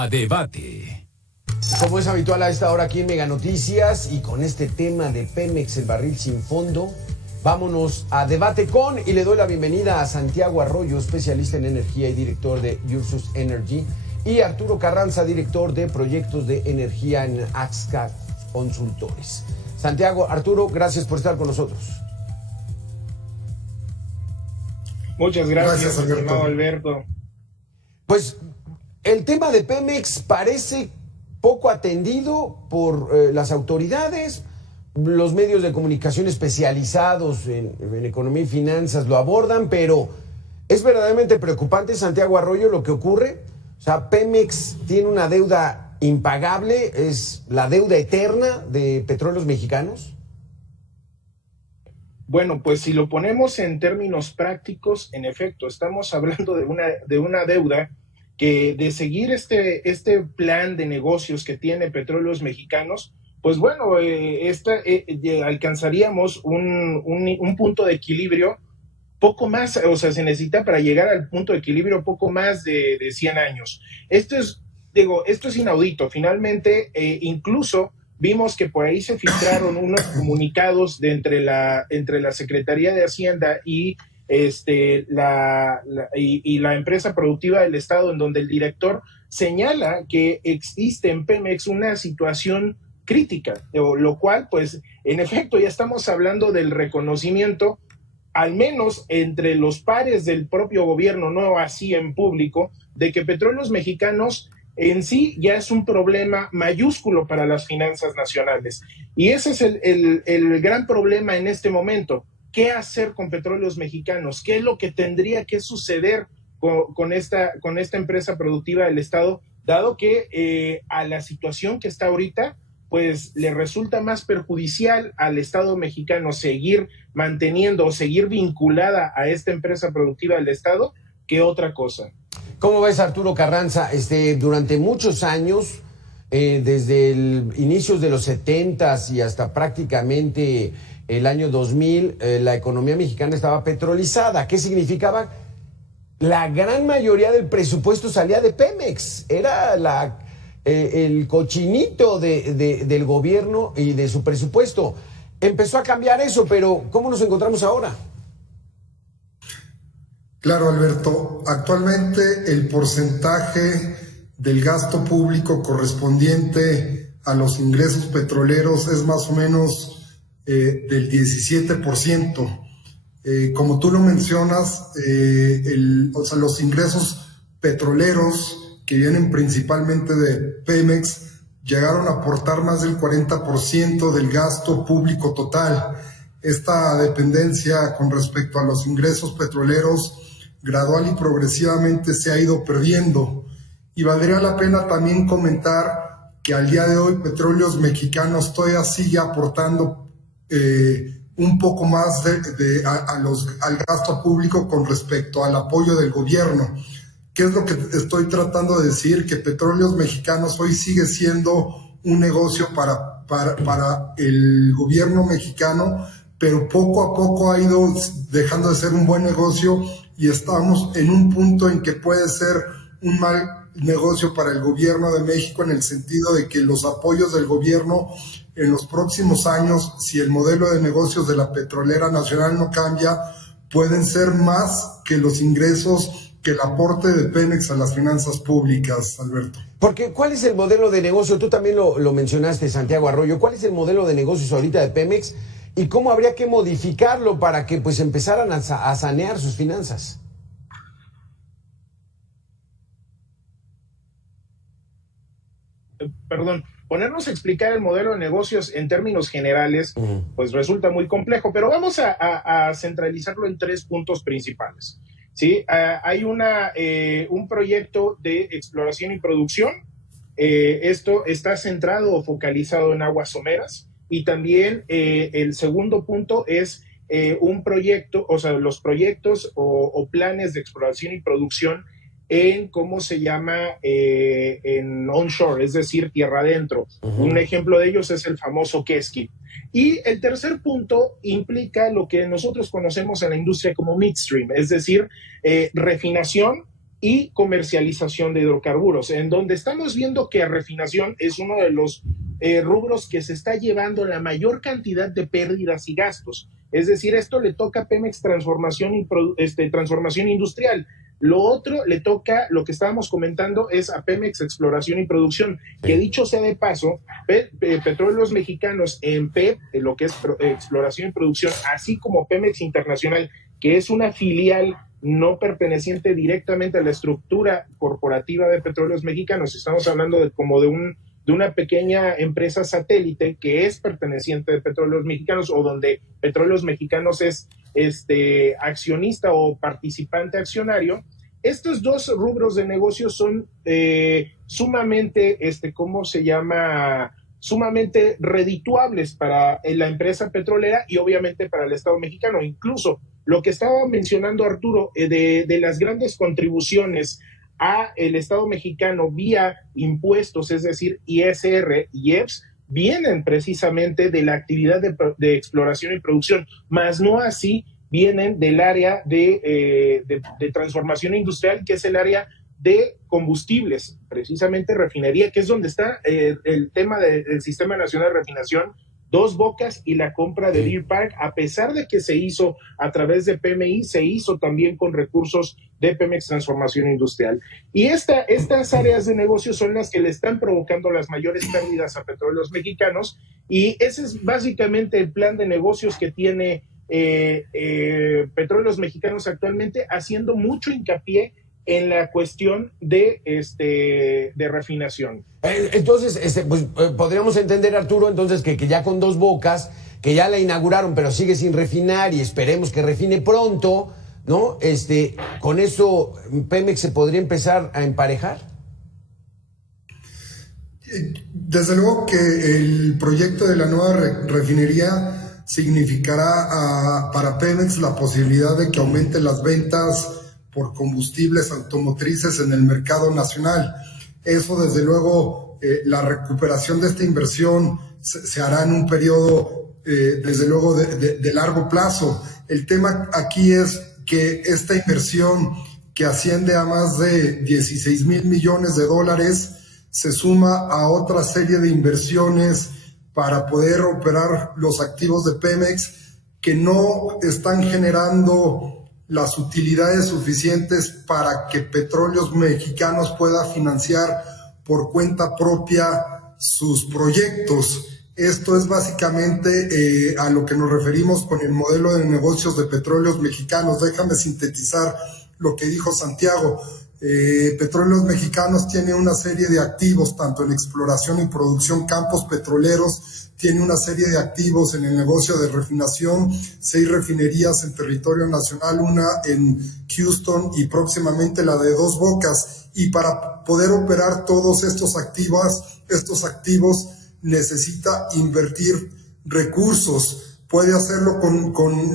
A debate. Como es habitual a esta hora aquí en Mega Noticias y con este tema de Pemex, el barril sin fondo, vámonos a debate con, y le doy la bienvenida a Santiago Arroyo, especialista en energía y director de Ursus Energy, y Arturo Carranza, director de proyectos de energía en Axca Consultores. Santiago, Arturo, gracias por estar con nosotros. Muchas gracias, estimado Alberto. Pues el tema de Pemex parece poco atendido por las autoridades. Los medios de comunicación especializados en economía y finanzas lo abordan, pero es verdaderamente preocupante, Santiago Arroyo, lo que ocurre. O sea, Pemex tiene una deuda impagable, es la deuda eterna de Petróleos Mexicanos. Bueno, pues si lo ponemos en términos prácticos, en efecto, estamos hablando de una deuda que, de seguir este plan de negocios que tiene Petróleos Mexicanos, pues bueno, alcanzaríamos un punto de equilibrio poco más, o sea, se necesita para llegar al punto de equilibrio poco más de 100 años. Esto es inaudito. Finalmente, incluso vimos que por ahí se filtraron unos comunicados entre la Secretaría de Hacienda y la empresa productiva del Estado, en donde el director señala que existe en Pemex una situación crítica, lo cual, pues, en efecto, ya estamos hablando del reconocimiento, al menos entre los pares del propio gobierno, no así en público, de que Petróleos Mexicanos en sí ya es un problema mayúsculo para las finanzas nacionales. Y ese es el gran problema en este momento. ¿Qué hacer con Petróleos Mexicanos? ¿Qué es lo que tendría que suceder con esta empresa productiva del Estado, dado que a la situación que está ahorita, pues le resulta más perjudicial al Estado mexicano seguir manteniendo o seguir vinculada a esta empresa productiva del Estado que otra cosa? ¿Cómo ves, Arturo Carranza? Durante muchos años, desde inicios de los 70s y hasta prácticamente el año 2000, la economía mexicana estaba petrolizada. ¿Qué significaba? La gran mayoría del presupuesto salía de Pemex. Era el cochinito del gobierno y de su presupuesto. Empezó a cambiar eso, pero ¿cómo nos encontramos ahora? Claro, Alberto, actualmente el porcentaje del gasto público correspondiente a los ingresos petroleros es más o menos del 17%. Como tú lo mencionas, los ingresos petroleros que vienen principalmente de Pemex llegaron a aportar más del 40% del gasto público total. Esta dependencia con respecto a los ingresos petroleros gradual y progresivamente se ha ido perdiendo. Y valdría la pena también comentar que al día de hoy Petróleos Mexicanos todavía sigue aportando un poco más al gasto público con respecto al apoyo del gobierno. ¿Qué es lo que estoy tratando de decir? Que Petróleos Mexicanos hoy sigue siendo un negocio para el gobierno mexicano, pero poco a poco ha ido dejando de ser un buen negocio y estamos en un punto en que puede ser un mal negocio para el gobierno de México, en el sentido de que los apoyos del gobierno en los próximos años, si el modelo de negocios de la petrolera nacional no cambia, pueden ser más que los ingresos, que el aporte de Pemex a las finanzas públicas, Alberto. Porque, ¿cuál es el modelo de negocio? Tú también lo mencionaste, Santiago Arroyo. ¿Cuál es el modelo de negocios ahorita de Pemex y cómo habría que modificarlo para que pues empezaran a sanear sus finanzas? Perdón, ponernos a explicar el modelo de negocios en términos generales, pues resulta muy complejo, pero vamos a centralizarlo en 3 puntos principales. ¿Sí? Hay un proyecto de exploración y producción. Esto está centrado o focalizado en aguas someras, y también el segundo punto es un proyecto, o sea, los proyectos o planes de exploración y producción en, ¿cómo se llama?, en onshore, es decir, tierra adentro. Un ejemplo de ellos es el famoso Quesqui. Y el tercer punto implica lo que nosotros conocemos en la industria como midstream, es decir, refinación y comercialización de hidrocarburos, en donde estamos viendo que refinación es uno de los rubros que se está llevando la mayor cantidad de pérdidas y gastos. Es decir, esto le toca a Pemex transformación industrial. Lo otro le toca, lo que estábamos comentando, es a Pemex Exploración y Producción, que dicho sea de paso, Petróleos Mexicanos en PEP, lo que es Exploración y Producción, así como Pemex Internacional, que es una filial no perteneciente directamente a la estructura corporativa de Petróleos Mexicanos. Estamos hablando de una pequeña empresa satélite que es perteneciente de Petróleos Mexicanos, o donde Petróleos Mexicanos es accionista o participante accionario. Estos dos rubros de negocios son sumamente, sumamente redituables para la empresa petrolera y obviamente para el Estado mexicano. Incluso lo que estaba mencionando Arturo de las grandes contribuciones a el Estado mexicano vía impuestos, es decir, ISR y IEPS, vienen precisamente de la actividad de exploración y producción, más no así vienen del área de transformación industrial, que es el área de combustibles, precisamente refinería, que es donde está el tema del Sistema Nacional de Refinación, Dos Bocas y la compra de Deer Park, a pesar de que se hizo a través de PMI, se hizo también con recursos de Pemex Transformación Industrial. Y estas áreas de negocio son las que le están provocando las mayores pérdidas a Petróleos Mexicanos, y ese es básicamente el plan de negocios que tiene Petróleos Mexicanos actualmente, haciendo mucho hincapié en la cuestión de refinación. Entonces, podríamos entender, Arturo, entonces que ya con Dos Bocas, que ya la inauguraron, pero sigue sin refinar y esperemos que refine pronto, ¿no? Con eso Pemex se podría empezar a emparejar. Desde luego que el proyecto de la nueva refinería significará para Pemex la posibilidad de que aumenten las ventas por combustibles automotrices en el mercado nacional. Eso, desde luego, la recuperación de esta inversión se hará en un periodo, desde luego, de largo plazo. El tema aquí es que esta inversión, que asciende a más de 16,000 millones de dólares, se suma a otra serie de inversiones para poder operar los activos de Pemex, que no están generando las utilidades suficientes para que Petróleos Mexicanos pueda financiar por cuenta propia sus proyectos. Esto es básicamente a lo que nos referimos con el modelo de negocios de Petróleos Mexicanos. Déjame sintetizar lo que dijo Santiago. Petróleos Mexicanos tiene una serie de activos, tanto en exploración y producción, campos petroleros, tiene una serie de activos en el negocio de refinación, 6 refinerías en territorio nacional, una en Houston y próximamente la de Dos Bocas. Y para poder operar todos estos activos necesita invertir recursos. Puede hacerlo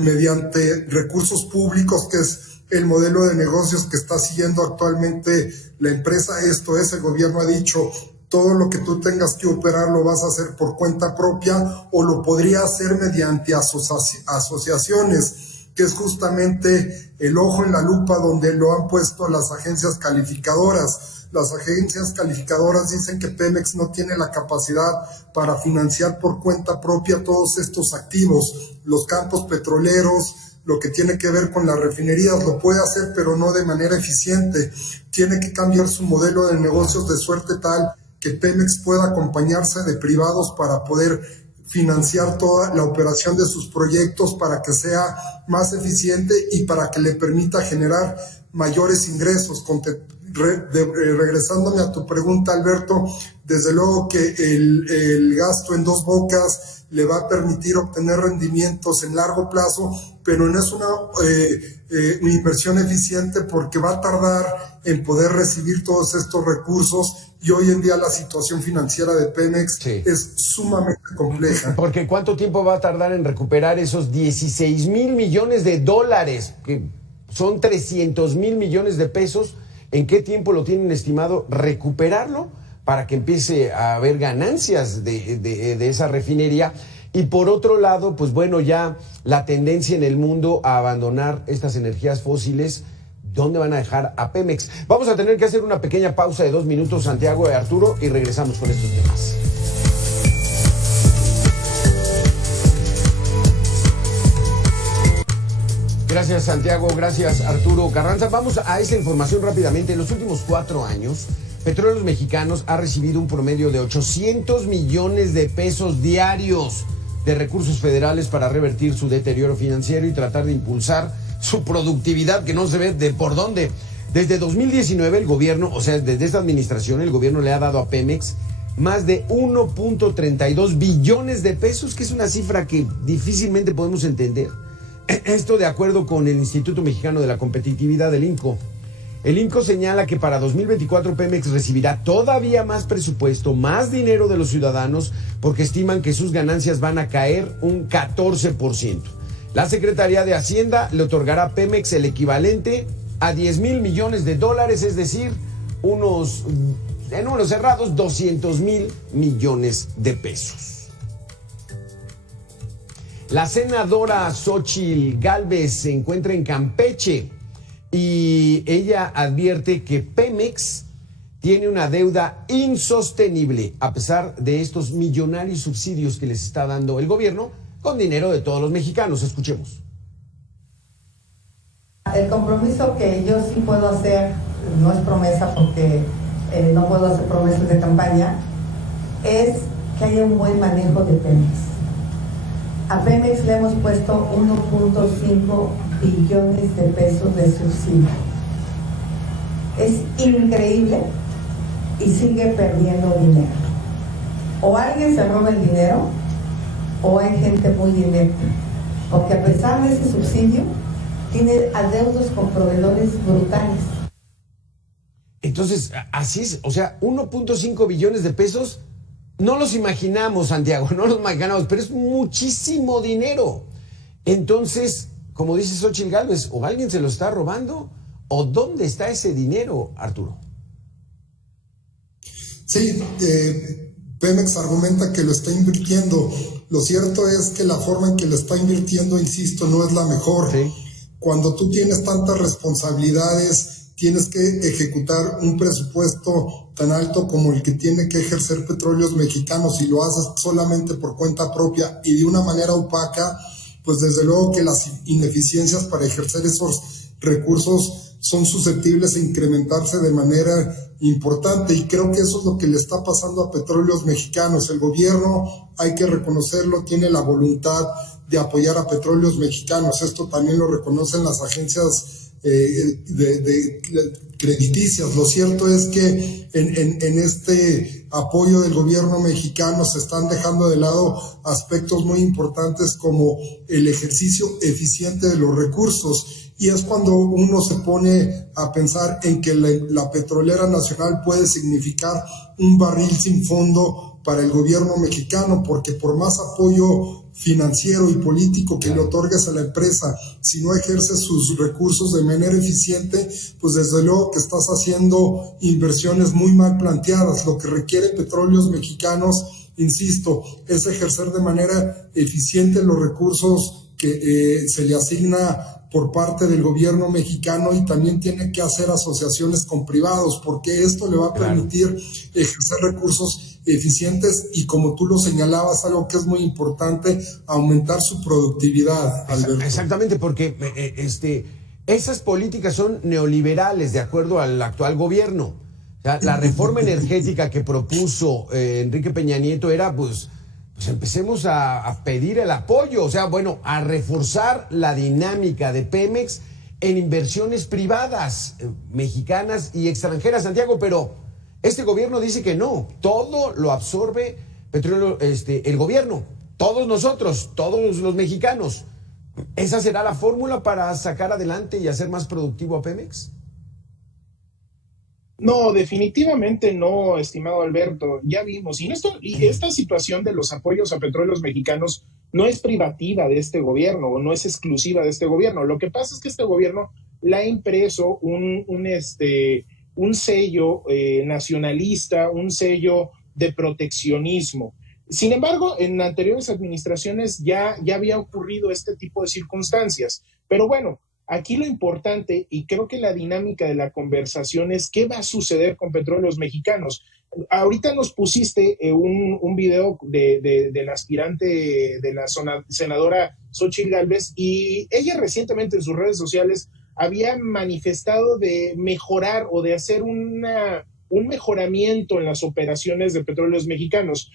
mediante recursos públicos, que es el modelo de negocios que está siguiendo actualmente la empresa. Esto es, el gobierno ha dicho, todo lo que tú tengas que operar lo vas a hacer por cuenta propia, o lo podría hacer mediante asociaciones, que es justamente el ojo en la lupa donde lo han puesto las agencias calificadoras. Las agencias calificadoras dicen que Pemex no tiene la capacidad para financiar por cuenta propia todos estos activos, los campos petroleros, lo que tiene que ver con las refinerías. Lo puede hacer, pero no de manera eficiente. Tiene que cambiar su modelo de negocios de suerte tal que Pemex pueda acompañarse de privados para poder financiar toda la operación de sus proyectos, para que sea más eficiente y para que le permita generar mayores ingresos. Regresándome a tu pregunta, Alberto, desde luego que el gasto en Dos Bocas le va a permitir obtener rendimientos en largo plazo, pero no es una inversión eficiente, porque va a tardar en poder recibir todos estos recursos, y hoy en día la situación financiera de Pemex es sumamente compleja. Porque ¿cuánto tiempo va a tardar en recuperar esos 16,000 millones de dólares, que son 300,000 millones de pesos? ¿En qué tiempo lo tienen estimado recuperarlo para que empiece a haber ganancias de esa refinería? Y por otro lado, pues bueno, ya la tendencia en el mundo a abandonar estas energías fósiles ¿Dónde van a dejar a Pemex? Vamos a tener que hacer una pequeña pausa de 2 minutos, Santiago y Arturo, y regresamos con estos temas. Gracias, Santiago. Gracias, Arturo Carranza. Vamos a esa información rápidamente. En los últimos 4 años, Petróleos Mexicanos ha recibido un promedio de 800 millones de pesos diarios de recursos federales para revertir su deterioro financiero y tratar de impulsar su productividad, que no se ve de por dónde. Desde 2019 el gobierno, o sea, desde esta administración, el gobierno le ha dado a Pemex más de 1.32 billones de pesos, que es una cifra que difícilmente podemos entender. Esto de acuerdo con el Instituto Mexicano de la Competitividad, el IMCO. El IMCO señala que para 2024 Pemex recibirá todavía más presupuesto, más dinero de los ciudadanos, porque estiman que sus ganancias van a caer un 14%. La Secretaría de Hacienda le otorgará a Pemex el equivalente a 10,000 millones de dólares, es decir, en números cerrados, 200,000 millones de pesos. La senadora Xóchitl Gálvez se encuentra en Campeche y ella advierte que Pemex tiene una deuda insostenible a pesar de estos millonarios subsidios que les está dando el gobierno con dinero de todos los mexicanos. Escuchemos. El compromiso que yo sí puedo hacer, no es promesa porque no puedo hacer promesas de campaña, es que haya un buen manejo de Pemex. A Pemex le hemos puesto 1.5 billones de pesos de subsidio. Es increíble y sigue perdiendo dinero. O alguien se roba el dinero o hay gente muy inepta, porque a pesar de ese subsidio tiene adeudos con proveedores brutales. Entonces, así es, o sea, 1.5 billones de pesos, no los imaginamos, Santiago, no los imaginamos, pero es muchísimo dinero. Entonces, como dice Xóchitl Gálvez, o alguien se lo está robando, o ¿dónde está ese dinero, Arturo? Sí, Pemex argumenta que lo está invirtiendo. Lo cierto es que la forma en que lo está invirtiendo, insisto, no es la mejor. Sí. Cuando tú tienes tantas responsabilidades, tienes que ejecutar un presupuesto tan alto como el que tiene que ejercer Petróleos Mexicanos y lo haces solamente por cuenta propia y de una manera opaca, pues desde luego que las ineficiencias para ejercer esos recursos son susceptibles a incrementarse de manera importante, y creo que eso es lo que le está pasando a Petróleos Mexicanos. El gobierno, hay que reconocerlo, tiene la voluntad de apoyar a Petróleos Mexicanos. Esto también lo reconocen las agencias de crediticias. Lo cierto es que en este apoyo del gobierno mexicano se están dejando de lado aspectos muy importantes como el ejercicio eficiente de los recursos. Y es cuando uno se pone a pensar en que la petrolera nacional puede significar un barril sin fondo para el gobierno mexicano, porque por más apoyo financiero y político que le otorgues a la empresa, si no ejerces sus recursos de manera eficiente, pues desde luego que estás haciendo inversiones muy mal planteadas. Lo que requiere Petróleos Mexicanos, insisto, es ejercer de manera eficiente los recursos que se le asigna por parte del gobierno mexicano, y también tiene que hacer asociaciones con privados, porque esto le va a permitir ejercer recursos eficientes y, como tú lo señalabas, algo que es muy importante, aumentar su productividad, Alberto. Exactamente, porque esas políticas son neoliberales de acuerdo al actual gobierno. O sea, la reforma energética que propuso Enrique Peña Nieto era pues empecemos a pedir el apoyo, o sea, bueno, a reforzar la dinámica de Pemex en inversiones privadas, mexicanas y extranjeras, Santiago, pero este gobierno dice que no, todo lo absorbe petróleo, el gobierno, todos nosotros, todos los mexicanos. ¿Esa será la fórmula para sacar adelante y hacer más productivo a Pemex? No, definitivamente no, estimado Alberto. Ya vimos. Y esta situación de los apoyos a Petróleos Mexicanos no es privativa de este gobierno o no es exclusiva de este gobierno. Lo que pasa es que este gobierno le ha impreso un sello nacionalista, un sello de proteccionismo. Sin embargo, en anteriores administraciones ya había ocurrido este tipo de circunstancias. Pero bueno, Aquí lo importante, y creo que la dinámica de la conversación es qué va a suceder con Petróleos Mexicanos. Ahorita nos pusiste un video de la aspirante de la senadora Xóchitl Gálvez, y ella recientemente en sus redes sociales había manifestado de mejorar o de hacer un mejoramiento en las operaciones de Petróleos Mexicanos.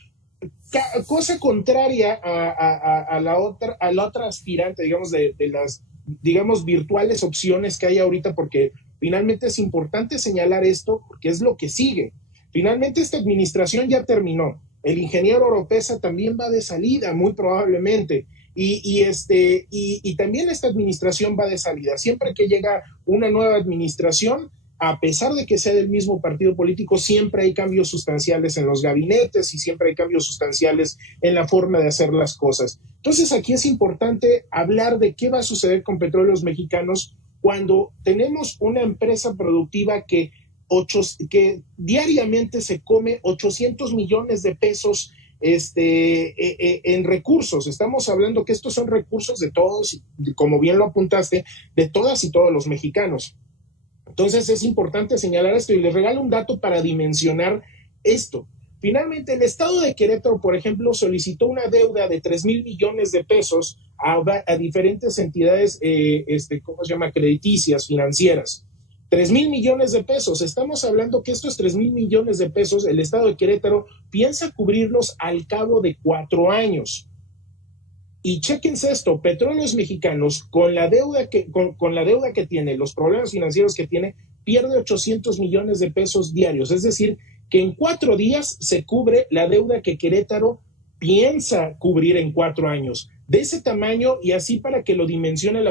Cosa contraria a la otra aspirante, digamos, de las, digamos, virtuales opciones que hay ahorita, porque finalmente es importante señalar esto, porque es lo que sigue. Finalmente esta administración ya terminó. El ingeniero Oropesa también va de salida, muy probablemente. Y también esta administración va de salida. Siempre que llega una nueva administración, a pesar de que sea del mismo partido político, siempre hay cambios sustanciales en los gabinetes y siempre hay cambios sustanciales en la forma de hacer las cosas. Entonces aquí es importante hablar de qué va a suceder con Petróleos Mexicanos cuando tenemos una empresa productiva que diariamente se come 800 millones de pesos en recursos. Estamos hablando que estos son recursos de todos, como bien lo apuntaste, de todas y todos los mexicanos. Entonces es importante señalar esto, y les regalo un dato para dimensionar esto. Finalmente, el estado de Querétaro, por ejemplo, solicitó una deuda de 3,000 millones de pesos a diferentes entidades, crediticias, financieras. 3,000 millones de pesos. Estamos hablando que estos 3,000 millones de pesos, el estado de Querétaro piensa cubrirlos al cabo de 4 años. Y chéquense esto, Petróleos Mexicanos, con la deuda que tiene, los problemas financieros que tiene, pierde 800 millones de pesos diarios. Es decir, que en 4 días se cubre la deuda que Querétaro piensa cubrir en 4 años. De ese tamaño, y así para que lo dimensione la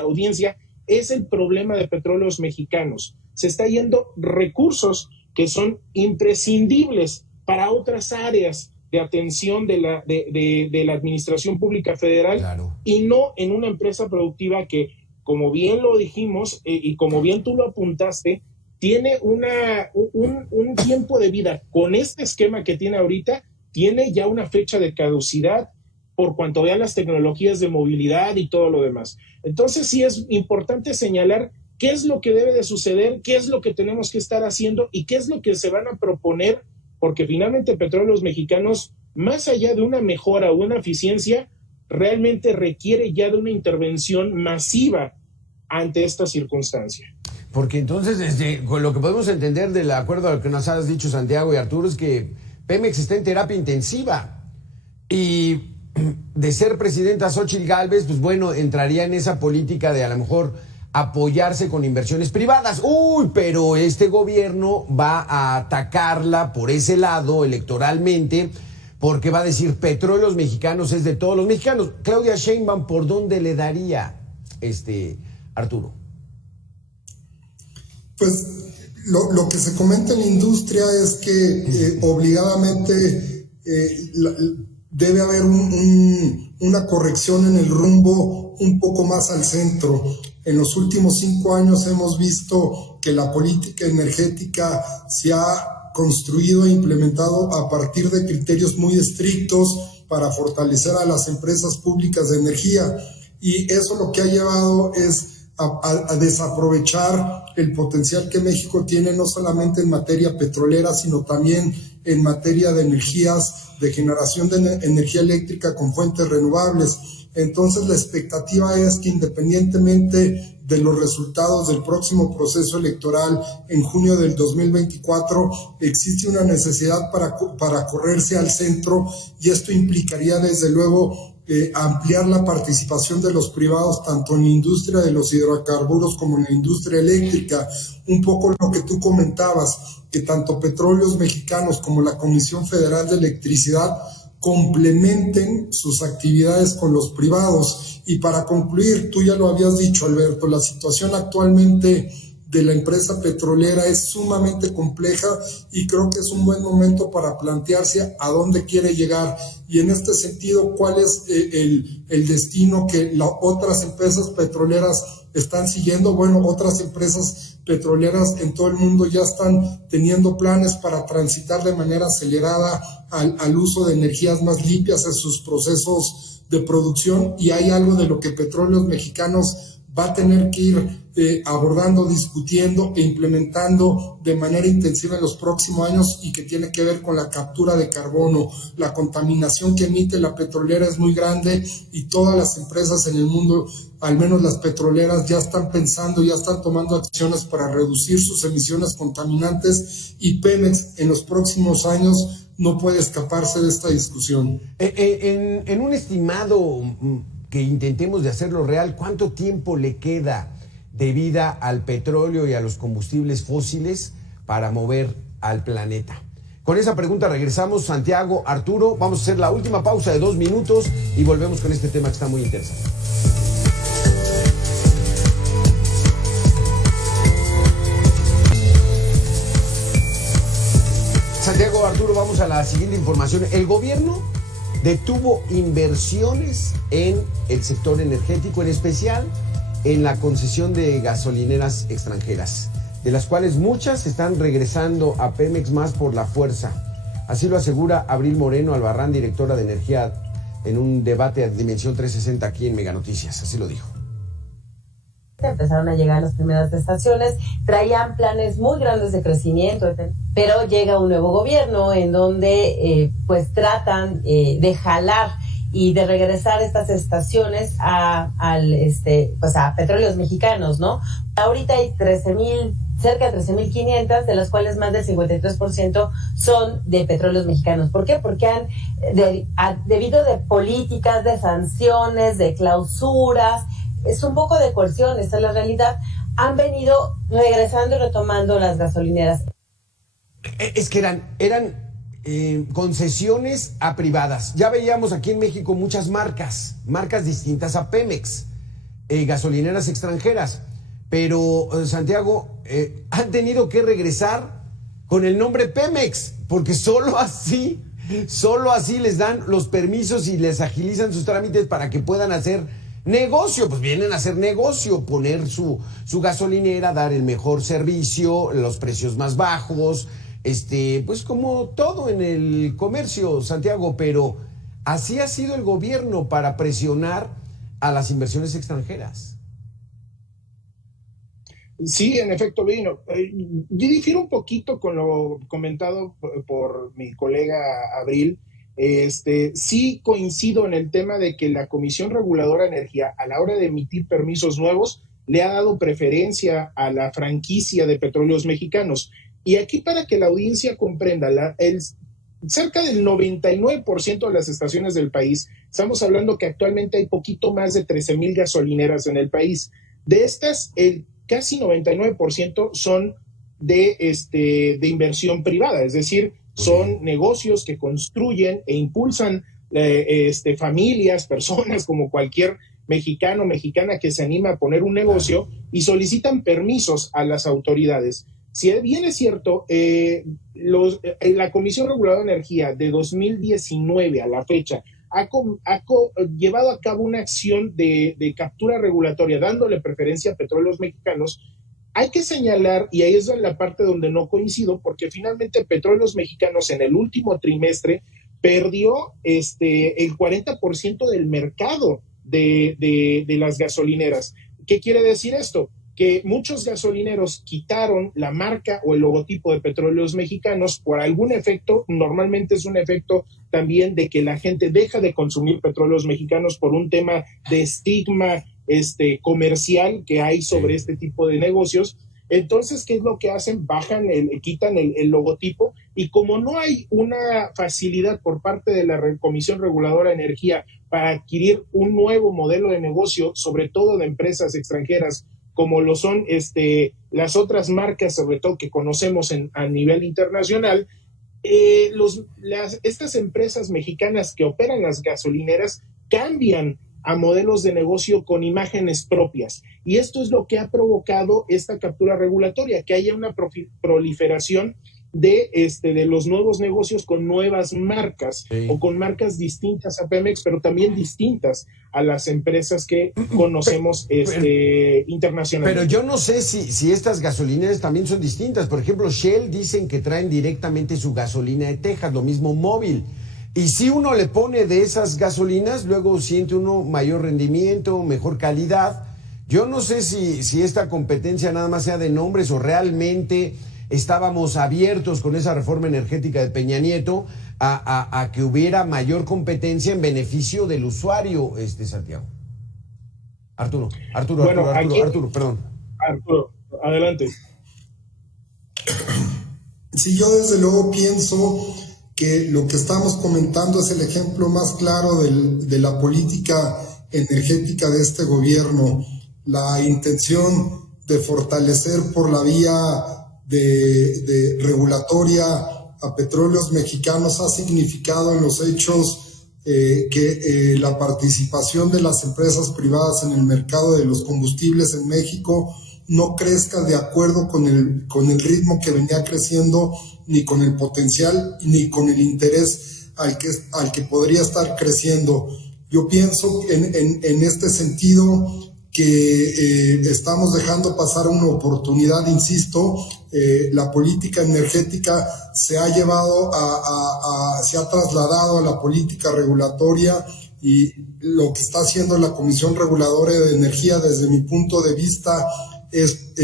audiencia, es el problema de Petróleos Mexicanos. Se está yendo recursos que son imprescindibles para otras áreas de atención de la Administración Pública Federal, claro, y no en una empresa productiva que, como bien lo dijimos y como bien tú lo apuntaste, tiene un tiempo de vida. Con este esquema que tiene ahorita, tiene ya una fecha de caducidad por cuanto vean las tecnologías de movilidad y todo lo demás. Entonces sí es importante señalar qué es lo que debe de suceder, qué es lo que tenemos que estar haciendo y qué es lo que se van a proponer, porque finalmente Petróleos Mexicanos, más allá de una mejora o una eficiencia, realmente requiere ya de una intervención masiva ante esta circunstancia. Porque entonces, con lo que podemos entender del acuerdo a lo que nos has dicho Santiago y Arturo, es que Pemex está en terapia intensiva. Y de ser presidenta Xóchitl Gálvez, pues bueno, entraría en esa política de a lo mejor apoyarse con inversiones privadas. Pero este gobierno va a atacarla por ese lado electoralmente, porque va a decir Petróleos Mexicanos es de todos los mexicanos. Claudia Sheinbaum, ¿por dónde le daría, Arturo? Pues lo que se comenta en la industria es que obligadamente debe haber una corrección en el rumbo un poco más al centro. En los últimos 5 años hemos visto que la política energética se ha construido e implementado a partir de criterios muy estrictos para fortalecer a las empresas públicas de energía, y eso lo que ha llevado es a desaprovechar el potencial que México tiene, no solamente en materia petrolera, sino también en materia de energías, de generación de energía eléctrica con fuentes renovables. Entonces la expectativa es que, independientemente de los resultados del próximo proceso electoral en junio del 2024, existe una necesidad para correrse al centro, y esto implicaría desde luego ampliar la participación de los privados tanto en la industria de los hidrocarburos como en la industria eléctrica. Un poco lo que tú comentabas, que tanto Petróleos Mexicanos como la Comisión Federal de Electricidad complementen sus actividades con los privados. Y para concluir, tú ya lo habías dicho, Alberto, la situación actualmente de la empresa petrolera es sumamente compleja, y creo que es un buen momento para plantearse a dónde quiere llegar, y en este sentido, cuál es el destino que las otras empresas petroleras están siguiendo. Bueno, otras empresas petroleras en todo el mundo ya están teniendo planes para transitar de manera acelerada al uso de energías más limpias en sus procesos de producción, y hay algo de lo que Petróleos Mexicanos va a tener que ir abordando, discutiendo e implementando de manera intensiva en los próximos años, y que tiene que ver con la captura de carbono. La contaminación que emite la petrolera es muy grande, y todas las empresas en el mundo, al menos las petroleras, ya están pensando, ya están tomando acciones para reducir sus emisiones contaminantes, y Pemex en los próximos años no puede escaparse de esta discusión. En un estimado que intentemos de hacerlo real, ¿cuánto tiempo le queda de vida al petróleo y a los combustibles fósiles para mover al planeta? Con esa pregunta regresamos, Santiago, Arturo. Vamos a hacer la última pausa de 2 minutos y volvemos con este tema que está muy interesante. Santiago, Arturo, vamos a la siguiente información. El gobierno detuvo inversiones en el sector energético, en especial en la concesión de gasolineras extranjeras, de las cuales muchas están regresando a Pemex más por la fuerza. Así lo asegura Abril Moreno Albarrán, directora de Energía, en un debate a Dimensión 360 aquí en Mega Noticias. Así lo dijo. Empezaron a llegar las primeras estaciones, traían planes muy grandes de crecimiento, pero llega un nuevo gobierno en donde pues tratan de jalar y de regresar estas estaciones a petróleos mexicanos, ¿no? Ahorita hay cerca de 13,500, de las cuales más del 53% son de petróleos mexicanos. ¿Por qué? Porque debido de políticas, de sanciones, de clausuras, es un poco de coerción, esta es la realidad, han venido regresando y retomando las gasolineras. Es que eran concesiones a privadas. Ya veíamos aquí en México muchas marcas distintas a Pemex, gasolineras extranjeras, pero Santiago, han tenido que regresar con el nombre Pemex, porque solo así les dan los permisos y les agilizan sus trámites para que puedan hacer negocio. Pues vienen a hacer negocio, poner su gasolinera, dar el mejor servicio, los precios más bajos, pues como todo en el comercio, Santiago, pero así ha sido el gobierno para presionar a las inversiones extranjeras. Sí, en efecto, Vino. Yo difiero un poquito con lo comentado por mi colega Abril. Sí coincido en el tema de que la Comisión Reguladora de Energía, a la hora de emitir permisos nuevos, le ha dado preferencia a la franquicia de Petróleos Mexicanos. Y aquí, para que la audiencia comprenda, cerca del 99% de las estaciones del país, estamos hablando que actualmente hay poquito más de 13,000 gasolineras en el país. De estas, el casi 99% son de inversión privada, es decir, son negocios que construyen e impulsan familias, personas, como cualquier mexicano o mexicana que se anima a poner un negocio, y solicitan permisos a las autoridades. Si bien es cierto, la Comisión Reguladora de Energía de 2019 a la fecha ha llevado a cabo una acción de captura regulatoria, dándole preferencia a Petróleos Mexicanos. Hay que señalar, y ahí es la parte donde no coincido, porque finalmente Petróleos Mexicanos en el último trimestre perdió el 40% del mercado de las gasolineras. ¿Qué quiere decir esto? Que muchos gasolineros quitaron la marca o el logotipo de Petróleos Mexicanos por algún efecto. Normalmente es un efecto también de que la gente deja de consumir petróleos mexicanos por un tema de estigma comercial que hay sobre este tipo de negocios. Entonces, ¿qué es lo que hacen? Quitan el logotipo, y como no hay una facilidad por parte de la Comisión Reguladora de Energía para adquirir un nuevo modelo de negocio, sobre todo de empresas extranjeras, como lo son las otras marcas, sobre todo que conocemos a nivel internacional, estas empresas mexicanas que operan las gasolineras cambian a modelos de negocio con imágenes propias. Y esto es lo que ha provocado esta captura regulatoria, que haya una proliferación de los nuevos negocios con nuevas marcas, sí, o con marcas distintas a Pemex, pero también distintas a las empresas que conocemos internacionalmente. Pero yo no sé si estas gasolineras también son distintas. Por ejemplo, Shell dicen que traen directamente su gasolina de Texas, lo mismo Móvil. Y si uno le pone de esas gasolinas, luego siente uno mayor rendimiento, mejor calidad. Yo no sé si esta competencia nada más sea de nombres o realmente estábamos abiertos con esa reforma energética de Peña Nieto a que hubiera mayor competencia en beneficio del usuario, Santiago. Arturo, perdón. Arturo, adelante. Sí, yo desde luego pienso que lo que estamos comentando es el ejemplo más claro de la política energética de este gobierno. La intención de fortalecer por la vía de regulatoria a petróleos mexicanos ha significado en los hechos que la participación de las empresas privadas en el mercado de los combustibles en México no crezca de acuerdo con el ritmo que venía creciendo, ni con el potencial, ni con el interés al que podría estar creciendo. Yo pienso en este sentido que estamos dejando pasar una oportunidad, insisto. La política energética se ha llevado se ha trasladado a la política regulatoria, y lo que está haciendo la Comisión Reguladora de Energía, desde mi punto de vista, es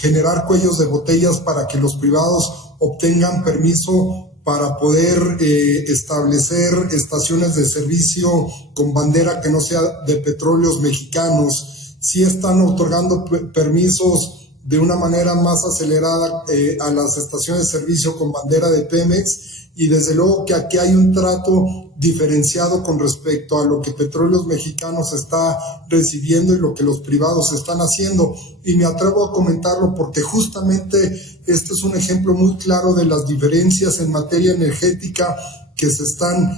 generar cuellos de botellas para que los privados obtengan permiso para poder establecer estaciones de servicio con bandera que no sea de petróleos mexicanos. Sí están otorgando permisos de una manera más acelerada a las estaciones de servicio con bandera de Pemex, y desde luego que aquí hay un trato diferenciado con respecto a lo que Petróleos Mexicanos está recibiendo y lo que los privados están haciendo. Y me atrevo a comentarlo porque justamente este es un ejemplo muy claro de las diferencias en materia energética que se están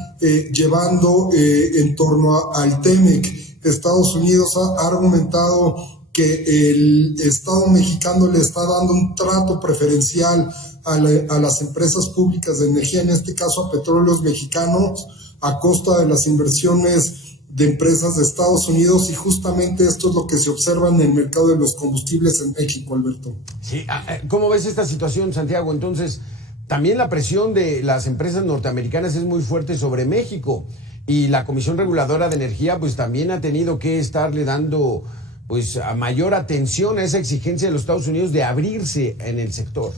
llevando en torno al TEMEC. Estados Unidos ha argumentado que el Estado mexicano le está dando un trato preferencial a las empresas públicas de energía, en este caso a Petróleos Mexicanos, a costa de las inversiones de empresas de Estados Unidos, y justamente esto es lo que se observa en el mercado de los combustibles en México, Alberto. Sí, ¿cómo ves esta situación, Santiago? Entonces, también la presión de las empresas norteamericanas es muy fuerte sobre México, y la Comisión Reguladora de Energía pues también ha tenido que estarle dando pues a mayor atención a esa exigencia de los Estados Unidos de abrirse en el sector.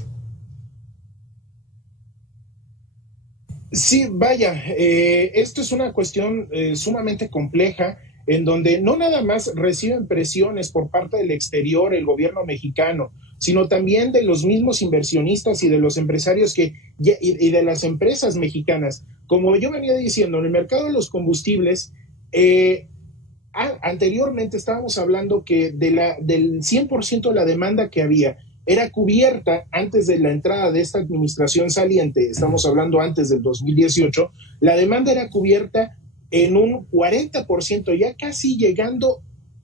Sí, vaya, esto es una cuestión sumamente compleja, en donde no nada más reciben presiones por parte del exterior el gobierno mexicano, sino también de los mismos inversionistas y de los empresarios y de las empresas mexicanas. Como yo venía diciendo, en el mercado de los combustibles, anteriormente estábamos hablando que del 100% de la demanda que había era cubierta antes de la entrada de esta administración saliente. Estamos hablando antes del 2018, la demanda era cubierta en un 40%, ya casi llegando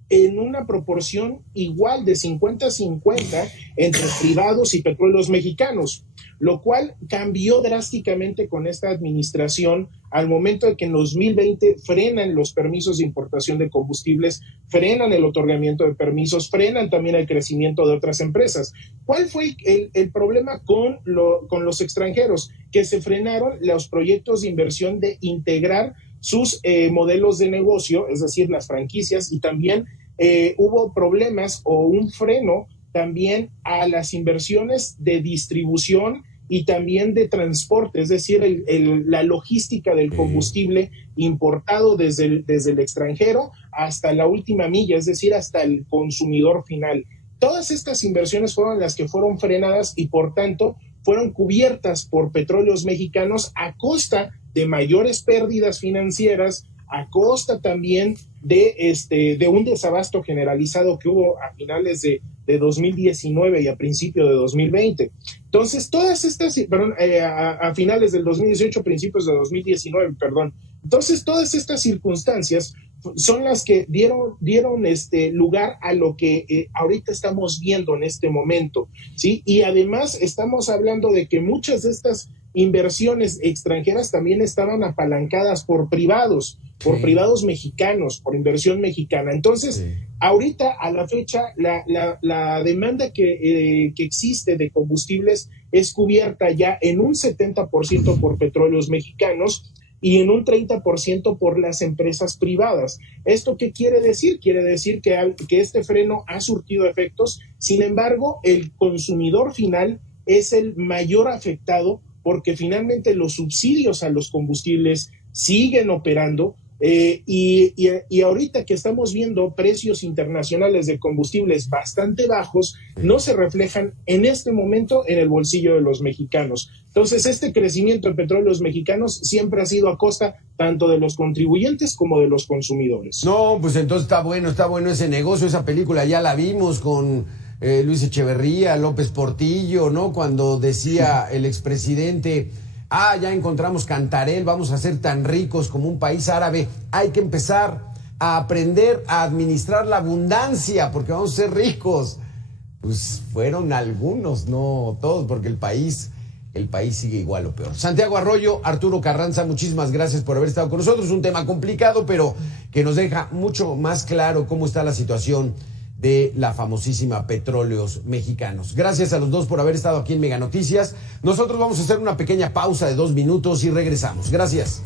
en una proporción igual de 50-50 entre privados y petróleos mexicanos, lo cual cambió drásticamente con esta administración al momento de que en 2020 frenan los permisos de importación de combustibles, frenan el otorgamiento de permisos, frenan también el crecimiento de otras empresas. ¿Cuál fue el problema con los extranjeros? Que se frenaron los proyectos de inversión de integrar sus modelos de negocio, es decir, las franquicias, y también hubo problemas o un freno también a las inversiones de distribución y también de transporte, es decir, la logística del combustible importado desde el extranjero hasta la última milla, es decir, hasta el consumidor final. Todas estas inversiones fueron las que fueron frenadas y por tanto fueron cubiertas por Petróleos Mexicanos a costa de mayores pérdidas financieras, a costa también de un desabasto generalizado que hubo a finales de 2019 y a principio de 2020. Entonces, todas estas, a finales del 2018, principios de 2019, perdón. Entonces, todas estas circunstancias son las que dieron lugar a lo que ahorita estamos viendo en este momento, ¿sí? Y además estamos hablando de que muchas de estas inversiones extranjeras también estaban apalancadas por privados mexicanos, por inversión mexicana. Entonces, ahorita a la fecha, la demanda que existe de combustibles es cubierta ya en un 70% por petróleos mexicanos, y en un 30% por las empresas privadas. ¿Esto qué quiere decir? Quiere decir que este freno ha surtido efectos, sin embargo, el consumidor final es el mayor afectado porque finalmente los subsidios a los combustibles siguen operando. Y ahorita que estamos viendo precios internacionales de combustibles bastante bajos, no se reflejan en este momento en el bolsillo de los mexicanos. Entonces, este crecimiento de petróleos mexicanos siempre ha sido a costa tanto de los contribuyentes como de los consumidores. No, pues entonces está bueno ese negocio, esa película ya la vimos con Luis Echeverría, López Portillo, ¿no? Cuando decía el expresidente... ya encontramos Cantarell, vamos a ser tan ricos como un país árabe. Hay que empezar a aprender a administrar la abundancia porque vamos a ser ricos. Pues fueron algunos, no todos, porque el país sigue igual o peor. Santiago Arroyo, Arturo Carranza, muchísimas gracias por haber estado con nosotros. Un tema complicado, pero que nos deja mucho más claro cómo está la situación de la famosísima Petróleos Mexicanos. Gracias a los dos por haber estado aquí en Mega Noticias. Nosotros vamos a hacer una pequeña pausa de 2 minutos y regresamos. Gracias.